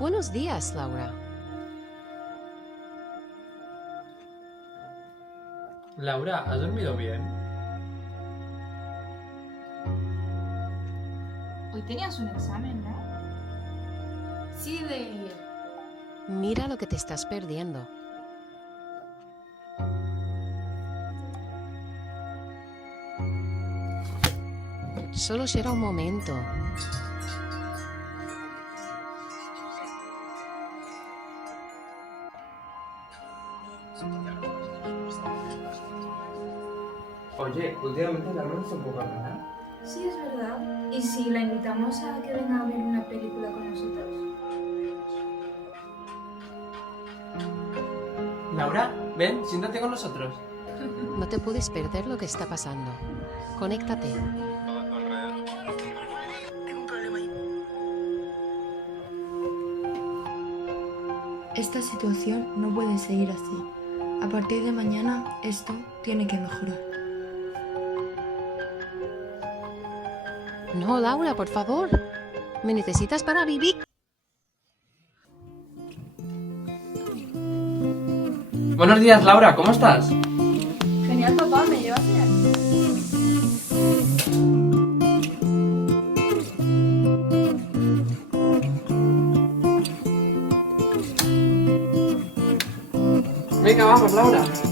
Buenos días, Laura. Laura, ¿has dormido bien? Hoy tenías un examen, ¿no? Sí, Mira lo que te estás perdiendo. Solo será un momento. Oye, últimamente Laura no está un poco rara. Sí, es verdad. ¿Y si la invitamos a que venga a ver una película con nosotros? Laura, ven, siéntate con nosotros. No te puedes perder lo que está pasando. Conéctate. Tengo un problema ahí. Esta situación no puede seguir así. A partir de mañana, esto tiene que mejorar. No, Laura, por favor. Me necesitas para vivir. Buenos días, Laura, ¿cómo estás? Genial, papá, me llevas bien. Venga, vamos, Laura.